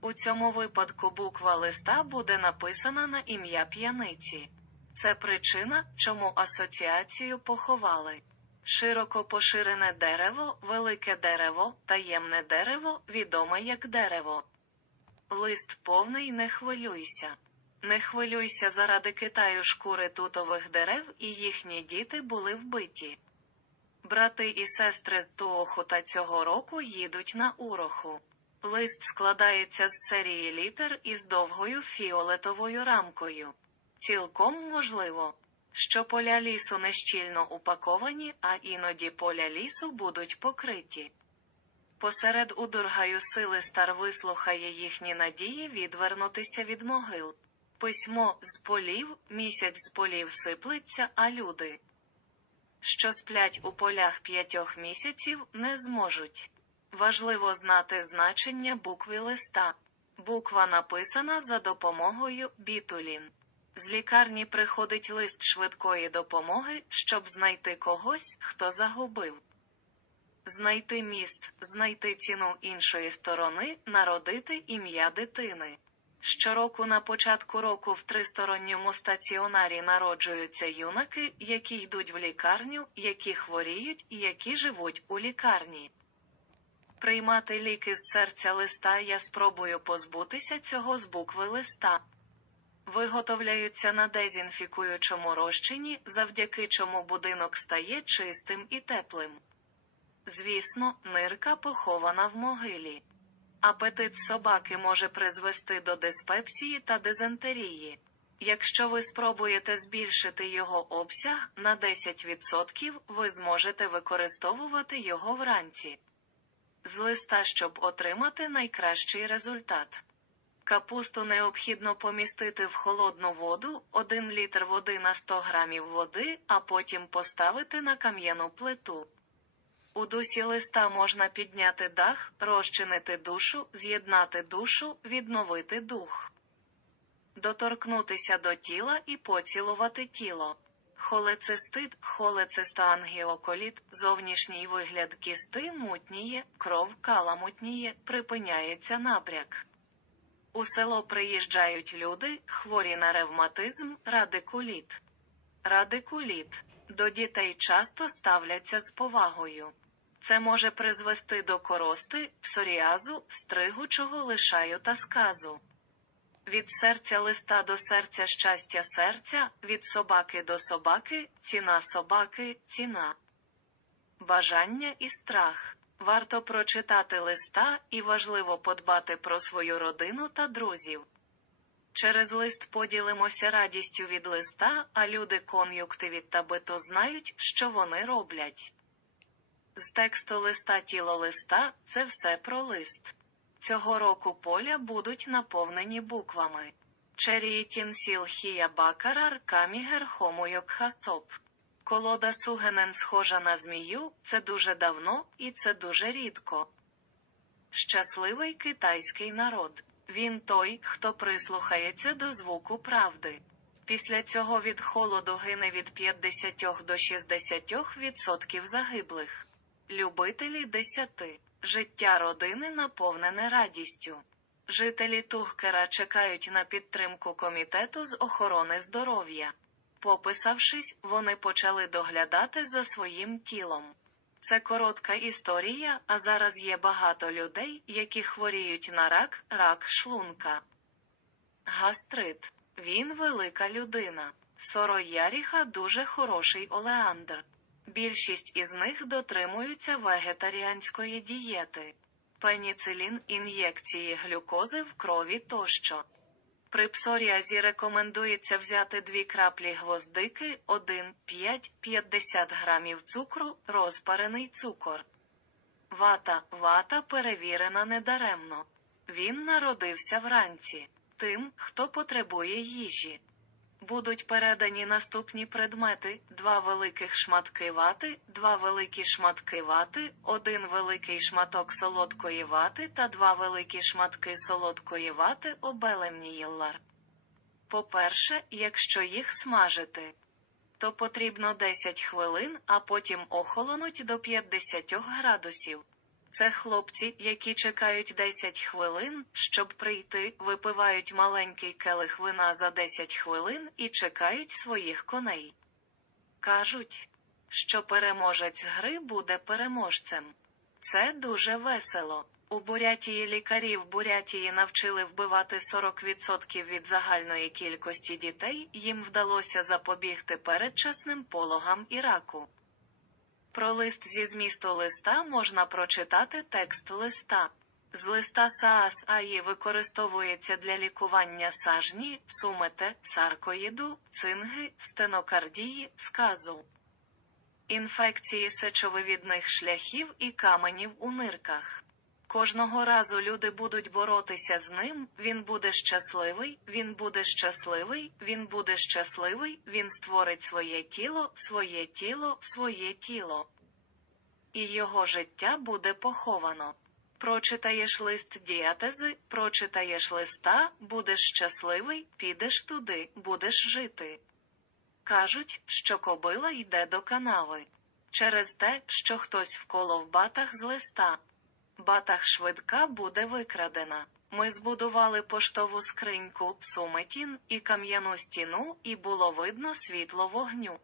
У цьому випадку буква листа буде написана на ім'я п'яниці. Це причина, чому асоціацію поховали. Широко поширене дерево, велике дерево, таємне дерево, відоме як дерево. Лист повний не хвилюйся. Не хвилюйся заради Китаю шкури тутових дерев і їхні діти були вбиті. Брати і сестри з Туохута цього року їдуть на уроху. Лист складається з серії літер із довгою фіолетовою рамкою. Цілком можливо, що поля лісу нещільно упаковані, а іноді поля лісу будуть покриті. Посеред удургаю сили стар вислухає їхні надії відвернутися від могил. Письмо з полів, місяць з полів сиплеться, а люди, що сплять у полях п'ятьох місяців, не зможуть. Важливо знати значення букви листа. Буква написана за допомогою бітулін. З лікарні приходить лист швидкої допомоги, щоб знайти когось, хто загубив. Знайти міст, знайти ціну іншої сторони, народити ім'я дитини. Щороку на початку року в тристоронньому стаціонарі народжуються юнаки, які йдуть в лікарню, які хворіють і які живуть у лікарні. Приймати ліки з серця листа я спробую позбутися цього з букви листа. Виготовляються на дезінфікуючому розчині, завдяки чому будинок стає чистим і теплим. Звісно, нирка похована в могилі. Апетит собаки може призвести до диспепсії та дизентерії. Якщо ви спробуєте збільшити його обсяг на 10%, ви зможете використовувати його вранці. З листа, щоб отримати найкращий результат. Капусту необхідно помістити в холодну воду, 1 літр води на 100 грамів води, а потім поставити на кам'яну плиту. У дусі листа можна підняти дах, розчинити душу, з'єднати душу, відновити дух, доторкнутися до тіла і поцілувати тіло. Холецистит, холецистоангіоколіт, зовнішній вигляд кісти мутніє, кров каламутніє, припиняється набряк. У село приїжджають люди, хворі на ревматизм, радикуліт. Радикуліт. До дітей часто ставляться з повагою. Це може призвести до корости, псоріазу, стригучого лишаю та сказу. Від серця листа до серця щастя серця, від собаки до собаки, ціна собаки, ціна. Бажання і страх. Варто прочитати листа і важливо подбати про свою родину та друзів. Через лист поділимося радістю від листа, а люди кон'юктивіт та бито знають, що вони роблять. З тексту листа тіло листа це все про лист. Цього року поля будуть наповнені буквами. Черіїтін сіл хія бакарар камігер хомойок хасоп. Колода Сугенен схожа на змію, це дуже давно і це дуже рідко. Щасливий китайський народ. Він той, хто прислухається до звуку правди. Після цього від холоду гине від 50 до 60% загиблих. Любителі десяти. Життя родини наповнене радістю. Жителі Тухкера чекають на підтримку комітету з охорони здоров'я. Пописавшись, вони почали доглядати за своїм тілом. Це коротка історія, а зараз є багато людей, які хворіють на рак, рак шлунка. Гастрит. Він велика людина. Сорояріха дуже хороший олеандр. Більшість із них дотримуються вегетаріанської дієти, пеніцилін, ін'єкції глюкози в крові тощо. При псоріазі рекомендується взяти дві краплі гвоздики, 1, 5, 50 грамів цукру, розпарений цукор. Вата, вата перевірена недаремно. Він народився вранці тим, хто потребує їжі. Будуть передані наступні предмети: два великих шматки вати, два великі шматки вати, один великий шматок солодкої вати та два великі шматки солодкої вати обелемнієллар. По-перше, якщо їх смажити, то потрібно 10 хвилин, а потім охолонуть до 50 градусів. Це хлопці, які чекають 10 хвилин, щоб прийти, випивають маленький келих вина за 10 хвилин і чекають своїх коней. Кажуть, що переможець гри буде переможцем. Це дуже весело. У Бурятії лікарі в Бурятії навчили вбивати 40% від загальної кількості дітей, їм вдалося запобігти передчасним пологам і раку. Про лист зі змісту листа можна прочитати текст листа. З листа СААС АІ використовується для лікування сажні, сумете, саркоїду, цинги, стенокардії, сказу, інфекції сечовивідних шляхів і каменів у нирках. Кожного разу люди будуть боротися з ним, він буде щасливий, він буде щасливий, він буде щасливий, він створить своє тіло, своє тіло, своє тіло. І його життя буде поховано. Прочитаєш лист діатези, прочитаєш листа, будеш щасливий, підеш туди, будеш жити. Кажуть, що кобила йде до канави. Через те, що хтось вколов батах з листа. Батах швидка буде викрадена. Ми збудували поштову скриньку, суметін і кам'яну стіну, і було видно світло вогню.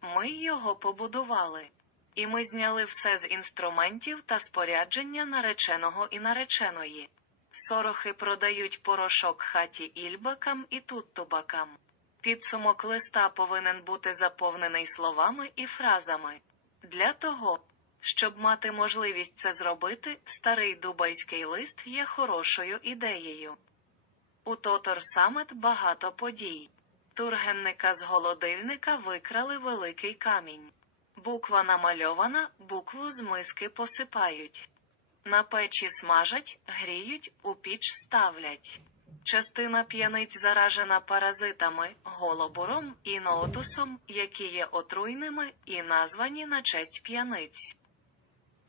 Ми його побудували. І ми зняли все з інструментів та спорядження нареченого і нареченої. Сорохи продають порошок хаті ільбакам і туттубакам. Підсумок листа повинен бути заповнений словами і фразами. Для того, щоб мати можливість це зробити, старий дубайський лист є хорошою ідеєю. У Тотор Самет багато подій. Тургенника з голодильника викрали великий камінь. Буква намальована, букву з миски посипають. На печі смажать, гріють, у піч ставлять. Частина п'яниць заражена паразитами, голобуром і ноотусом, які є отруйними і названі на честь п'яниць.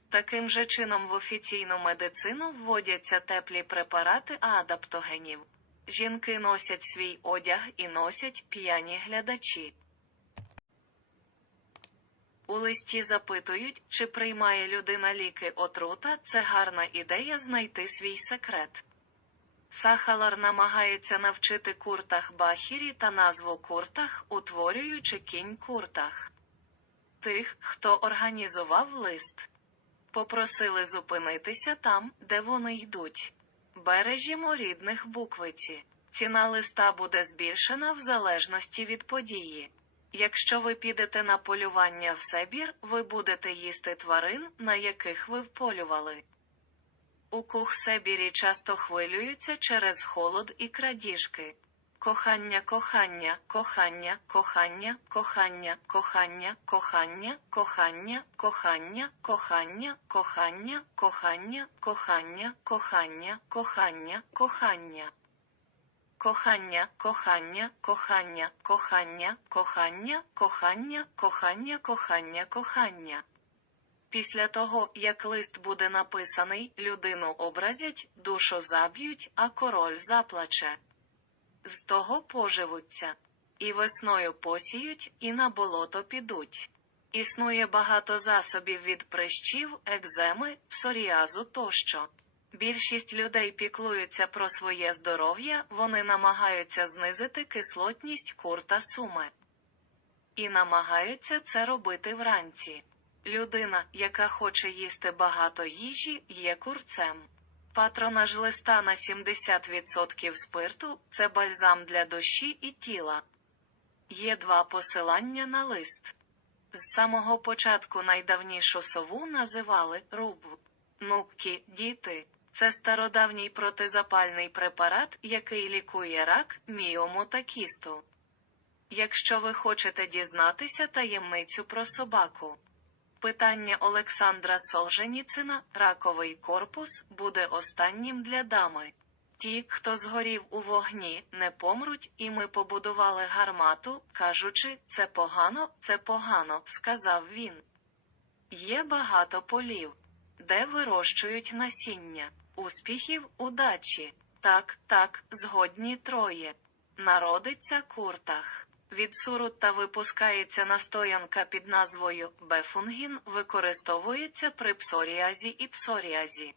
Таким же чином в офіційну медицину вводяться теплі препарати адаптогенів. Жінки носять свій одяг і носять п'яні глядачі. У листі запитують, чи приймає людина ліки отрута, це гарна ідея знайти свій секрет. Сахалар намагається навчити куртах бахірі та назву куртах, утворюючи кінь куртах. Тих, хто організував лист, попросили зупинитися там, де вони йдуть. Бережімо рідних буквиці. Ціна листа буде збільшена в залежності від події. Якщо ви підете на полювання в Себір, ви будете їсти тварин, на яких ви вполювали. У Кухсебірі часто хвилюються через холод і крадіжки. Кохання, кохання, кохання, кохання, кохання, кохання, кохання, кохання, кохання, кохання, кохання, кохання, кохання, кохання, кохання, кохання. Кохання, кохання, кохання, кохання, кохання, кохання, кохання, кохання, кохання. Після того, як лист буде написаний, людину образять, душу заб'ють, а король заплаче. З того поживуться. І весною посіють, і на болото підуть. Існує багато засобів від прищів, екземи, псоріазу тощо. Більшість людей піклуються про своє здоров'я, вони намагаються знизити кислотність кур та суми. І намагаються це робити вранці. Людина, яка хоче їсти багато їжі, є курцем. Патронаж листа на 70% спирту це бальзам для душі і тіла. Є два посилання на лист. З самого початку найдавнішу сову називали руб. Нуккі, діти. Це стародавній протизапальний препарат, який лікує рак, міому та кісту. Якщо ви хочете дізнатися таємницю про собаку, питання Олександра Солженіцина, раковий корпус, буде останнім для дами. Ті, хто згорів у вогні, не помруть, і ми побудували гармату, кажучи, це погано, це погано, сказав він. Є багато полів, де вирощують насіння, успіхів, удачі. Так, так, згодні троє. Народиться куртах. Від сурутта випускається настоянка під назвою бефунгін, використовується при псоріазі і псоріазі.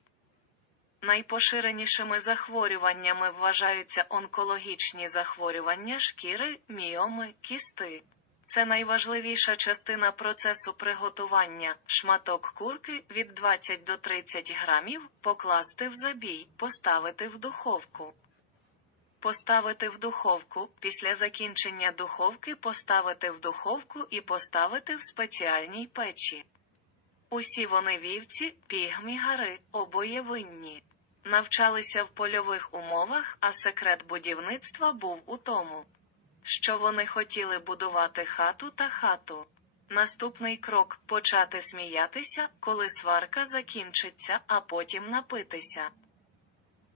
Найпоширенішими захворюваннями вважаються онкологічні захворювання шкіри, міоми, кісти. Це найважливіша частина процесу приготування. Шматок курки від 20 до 30 грамів покласти в забій, поставити в духовку. Поставити в духовку. Після закінчення духовки поставити в духовку і поставити в спеціальній печі. Усі вони вівці, пігмігари, обоє винні. Навчалися в польових умовах, а секрет будівництва був у тому, що вони хотіли будувати хату та хату. Наступний крок почати сміятися, коли сварка закінчиться, а потім напитися.